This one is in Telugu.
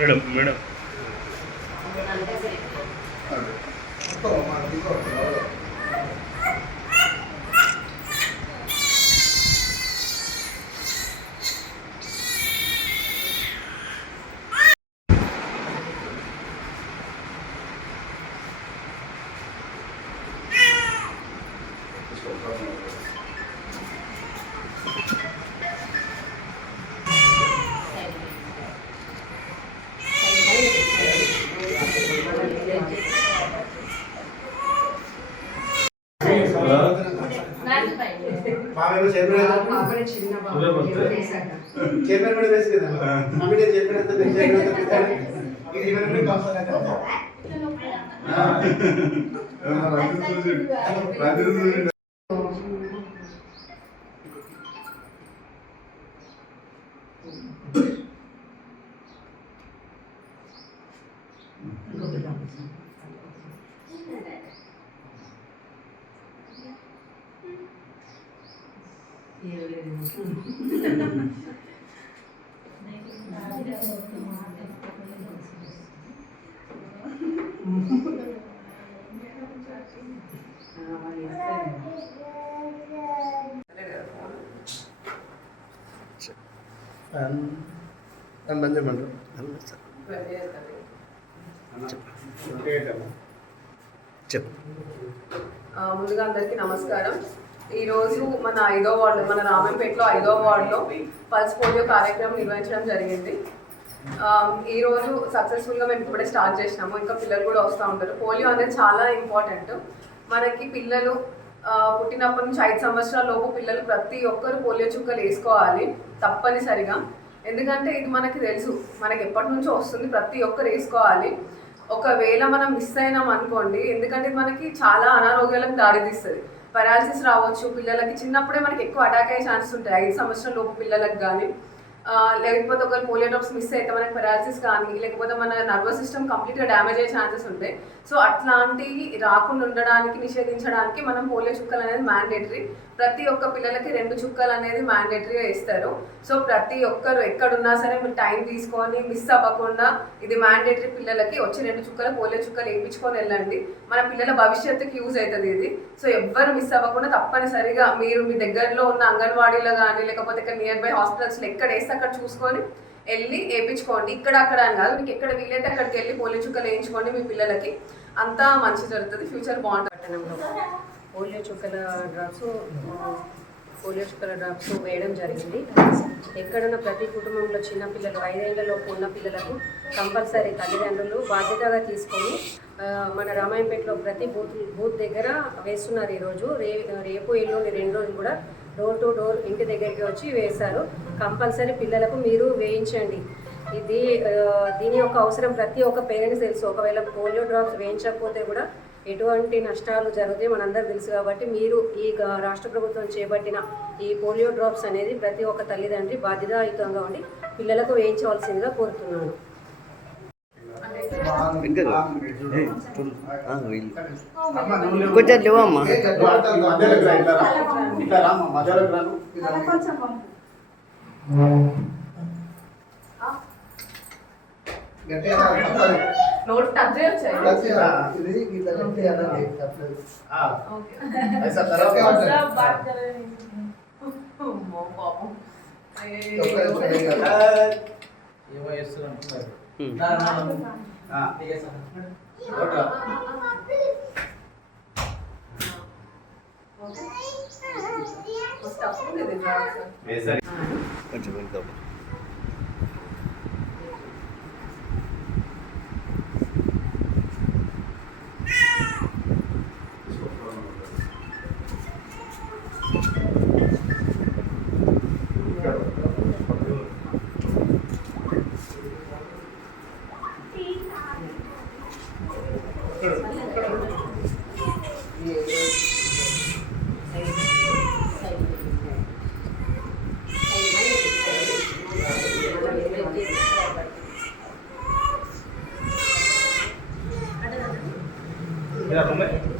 మేడం మేడం చైర్మన్ కూడా వేసి కదా కమిటీ చైర్మన్ అంతా ఇది ఇవన్నీ ముందుగా అందరికీ నమస్కారం. ఈరోజు మన 5వ వార్డు, మన రామంపేటలో 5వ వార్డులో పల్స్ పోలియో కార్యక్రమం నిర్వహించడం జరిగింది. ఈరోజు సక్సెస్ఫుల్గా మేము ఇప్పుడే స్టార్ట్ చేసినాము. ఇంకా పిల్లలు కూడా వస్తూ ఉంటారు. పోలియో అనేది చాలా ఇంపార్టెంట్. మనకి పిల్లలు పుట్టినప్పటి నుంచి 5 సంవత్సరాల లోపు పిల్లలు ప్రతి ఒక్కరు పోలియో చుక్కలు వేసుకోవాలి తప్పనిసరిగా. ఎందుకంటే ఇది మనకి తెలుసు, మనకి ఎప్పటి నుంచో వస్తుంది, ప్రతి ఒక్కరు వేసుకోవాలి. ఒకవేళ మనం మిస్ అయినాం అనుకోండి, ఎందుకంటే మనకి చాలా అనారోగ్యాలకు దారితీస్తుంది. పెరాలసిస్ రావచ్చు పిల్లలకి, చిన్నప్పుడే మనకి ఎక్కువ అటాక్ అయ్యే ఛాన్సెస్ ఉంటాయి 5 సంవత్సరాల లోపు పిల్లలకు కానీ. లేకపోతే ఒకవేళ పోలియో డ్రాప్స్ మిస్ అయితే మనకి పెరాలసిస్ కానీ, లేకపోతే మన నర్వస్ సిస్టమ్ కంప్లీట్గా డ్యామేజ్ అయ్యే ఛాన్సెస్ ఉంటాయి. సో అట్లాంటివి రాకుండా ఉండడానికి, నిషేధించడానికి మనం పోలియో చుక్కలు అనేది మ్యాండేటరీ. ప్రతి ఒక్క పిల్లలకి 2 చుక్కలు అనేది మ్యాండేటరీగా ఇస్తారు. సో ప్రతి ఒక్కరు ఎక్కడున్నా సరే మీరు టైం తీసుకొని మిస్ అవ్వకుండా, ఇది మ్యాండేటరీ, పిల్లలకి వచ్చి 2 చుక్కలు పోలియో చుక్కలు వేయించుకొని వెళ్ళండి. మన పిల్లల భవిష్యత్తుకి యూజ్ అవుతుంది ఇది. సో ఎవ్వరు మిస్ అవ్వకుండా తప్పనిసరిగా మీరు మీ దగ్గరలో ఉన్న అంగన్వాడీలో కానీ, లేకపోతే ఇక్కడ నియర్ బై హాస్పిటల్స్లో ఎక్కడ వేస్తే అక్కడ చూసుకొని వెళ్ళి వేయించుకోండి. ఇక్కడ అక్కడ అని కాదు, మీకు ఎక్కడ వీలైతే అక్కడికి వెళ్ళి పోలియో చుక్కలు వేయించుకోండి. మీ పిల్లలకి అంతా మంచి జరుగుతుంది, ఫ్యూచర్ బాగుంటుంది. పోలియో చుక్కల డ్రాప్స్ వేయడం జరిగింది. ఎక్కడన్నా ప్రతి కుటుంబంలో చిన్నపిల్లలు 5 ఏళ్లలోపు ఉన్న పిల్లలకు కంపల్సరీ తల్లిదండ్రులు బాధ్యతగా తీసుకొని మన రామాయంపేటలో ప్రతి బూత్ దగ్గర వేస్తున్నారు. ఈరోజు రేపు ఎల్లుండి 2 రోజులు కూడా డోర్ టు డోర్ ఇంటి దగ్గరికి వచ్చి వేశారు. కంపల్సరీ పిల్లలకు మీరు వేయించండి. దీని యొక్క అవసరం ప్రతి ఒక్క పేరెంట్స్ తెలుసు. ఒకవేళ పోలియో డ్రాప్స్ వేయించకపోతే కూడా ఎటువంటి నష్టాలు జరుగుతాయి మనందరూ తెలుసు. కాబట్టి మీరు ఈ రాష్ట్ర ప్రభుత్వం చేపట్టిన ఈ పోలియో డ్రాప్స్ అనేది ప్రతి ఒక్క తల్లిదండ్రి బాధ్యతాయుతంగా ఉండి పిల్లలకు వేయించవలసిందిగా కోరుతున్నాను. కొంచెం లేవమ్మా. నోట్ టచ్ చేయొచ్చు. కొంచెం వెనుక Ya, Romeo.